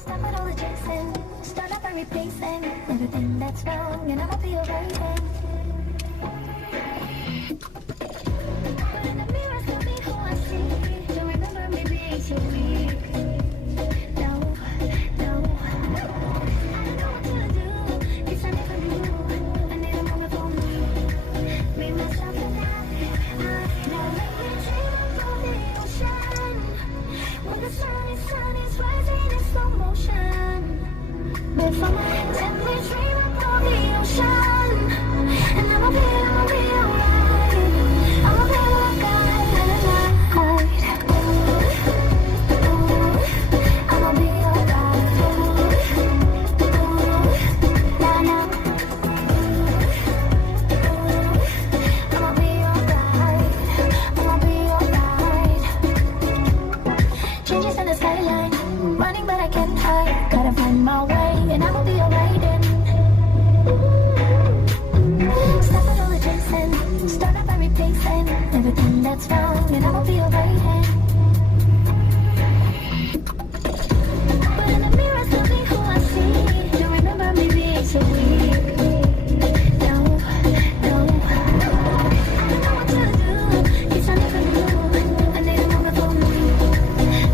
Stop with all the chasing, start up and replacing everything that's wrong, and I'ma be alright then. But in the mirror, tell me who I see. Don't remember me being so weak. No, no. I don't know what to do. It's not for you. I need a moment for me, myself, and I. Now let me dream above the ocean. When the sun is rising in slow motion. Before my let me dream above the ocean. And I'ma be alright. I'ma be like I'ma be alright. Nah, nah. I'ma be alright. I'ma be alright. Changes in the skyline, running but I can't hide. Gotta find my way, and I'ma be alright then. Stop with all the chasing, start up and replacing everything that's wrong, and I'ma be alright then. But in the mirror, tell me who I see. Don't remember me being so weak. No, no. I don't know what to do. It's not even you. I need a moment for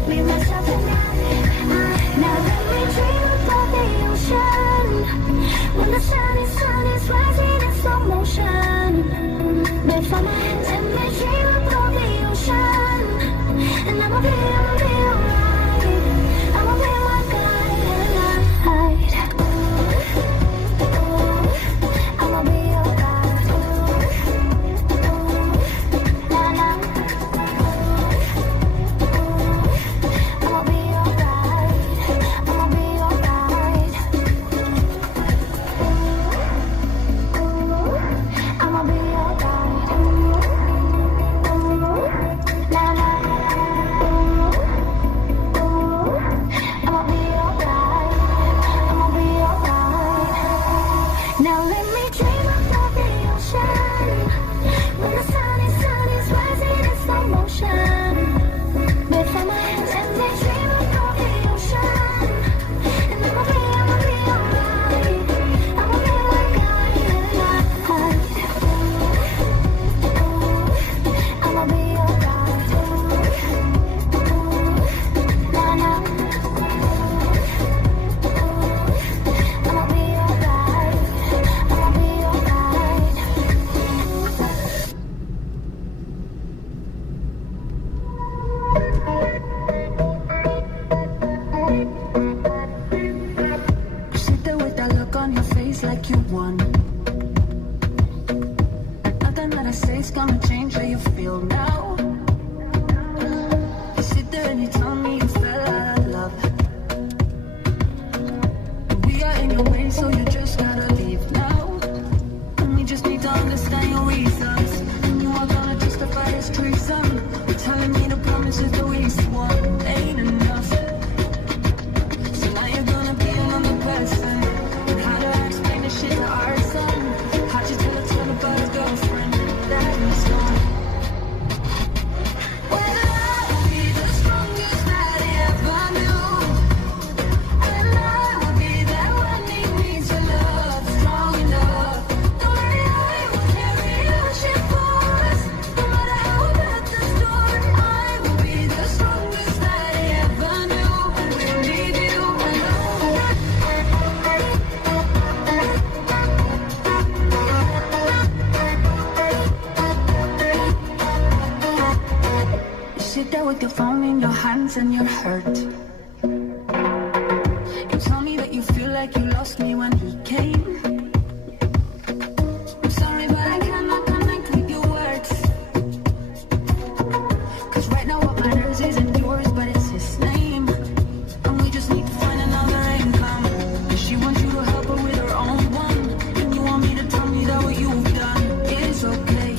me, myself, and I. Now let me dream above the ocean. When the sun is rising in slow motion. Before my let me dream above the ocean. And I'ma be alright. I'ma be like I'ma be alright. Nah, nah. I'ma be alright. I'ma be alright. I'ma be alright. Nah, nah. I'ma be alright. I'ma be alright. Now let me dream above the ocean. When the sun is rising in slow motion. Before my let me dream above the ocean. And I'ma be alright. I'ma be like I'ma be alright. Nah, nah. I'ma be alright. I'ma be alright. Sit there with that look on your face like you won. Nothing that I say's gonna change how you feel now. You sit there and you tell me you fell out of love. We are in your way, so you just gotta leave now. And we just need to understand your reasons. You are gonna justify this treason. You're telling me the promises that we swore ain't enough. So now you're gonna be another person. And how do I explain this shit to our son? How'd you tell a ton about his girlfriend that he's gone? Well, I'll be the strongest that he ever knew. And I will be there when he needs your love, strong enough. Don't worry, I will carry your shit for us. No matter how bad the storm, I will be the strongest that he ever knew. And we'll leave you alone. You sit there with your phone in your hands and you're hurt. You tell me that you feel like you lost me when he came. I'm sorry, but I cannot connect with your words. Cause right now what matters isn't yours, but it's his name. And we just need to find another income. Cause she wants you to help her with her own one. And you want me to tell me that what you've done is okay.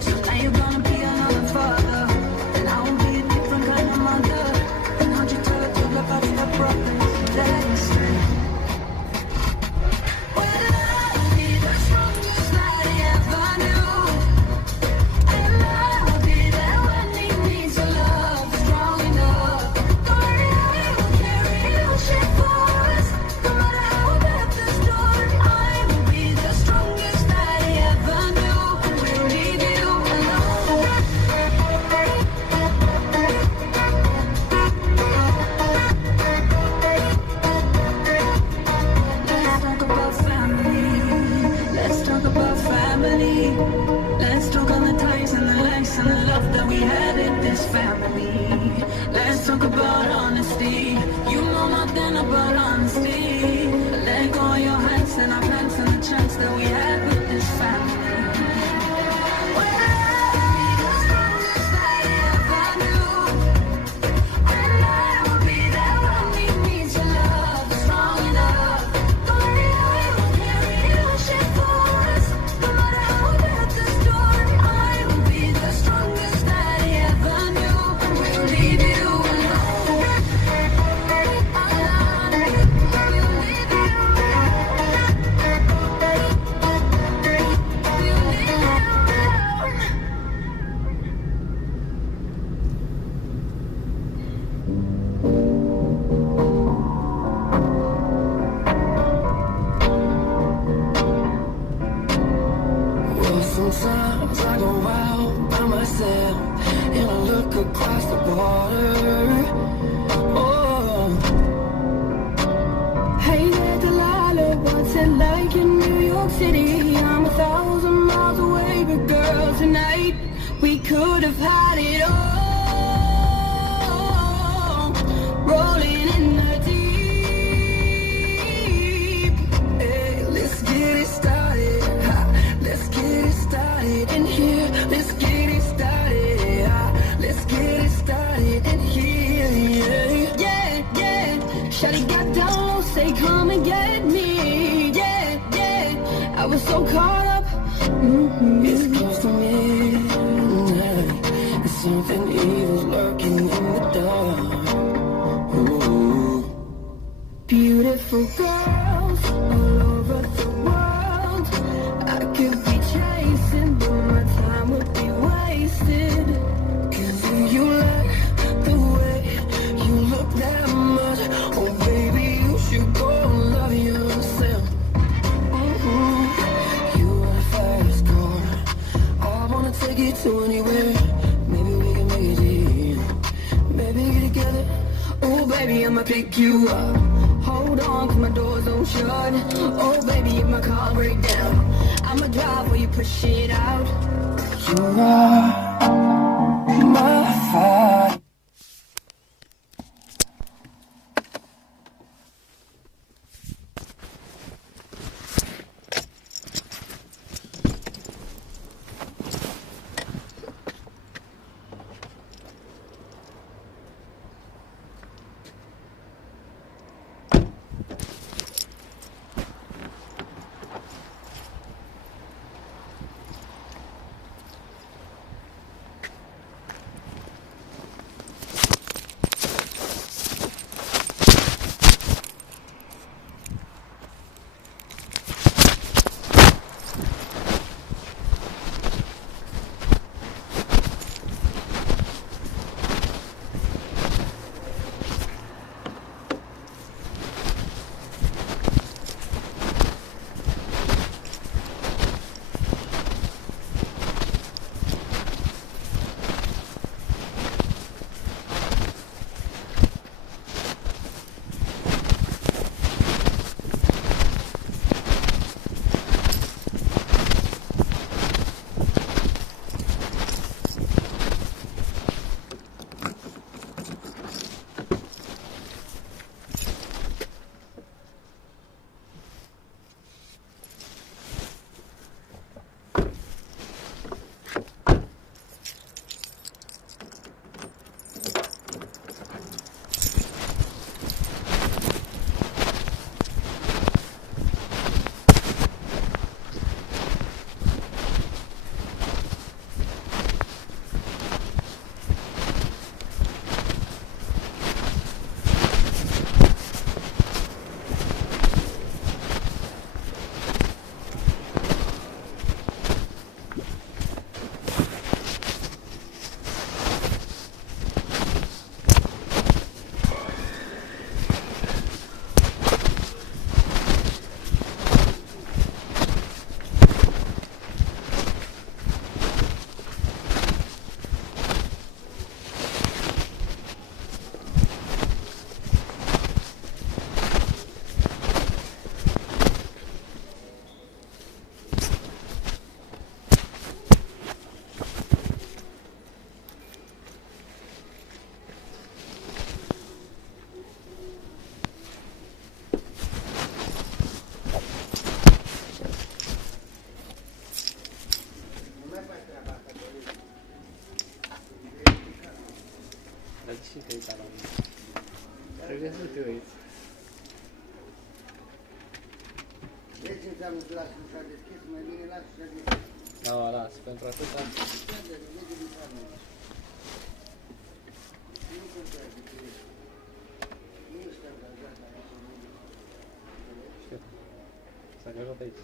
So now you're gonna be another father. And I will be a different kind of mother. than a honesty. Let go of your hands and our plans and the chance that we had with this family. Sometimes I go out by myself and I look across the water. Oh, Hey there, Delilah, what's it like in New York City? I'm 1,000 miles away, but girl, tonight we could have had it all. Rolling in the deep. hey, let's get it started. Ha, let's get it started in here. Let's get it started. Ha, let's get it started in here. Yeah. Yeah, yeah. Shawty got down low, say come and get me. Yeah, yeah. I was so caught up. It's close to midnight. And something evil's lurking in the dark. Ooh. Beautiful girls all over the world. I could be chasing, but my time would be wasted. Cause you like the way you look that much. Oh baby, you should go love yourself. You are a fast car. I wanna take you to anywhere. Maybe we can make it deal. Maybe get together. Oh baby, I'ma pick you up. Hold on, cause my doors don't shut. Oh baby, if my car break down, I'ma drive while you push it out. You are my fire. Trebuie să te uiți. Deci înseamnă să lași ușa deschis, mai bine lași ușa deschis. Da, las, pentru atâta. Nu contează că nu ești angajat aici. Știu. S-a angajat aici.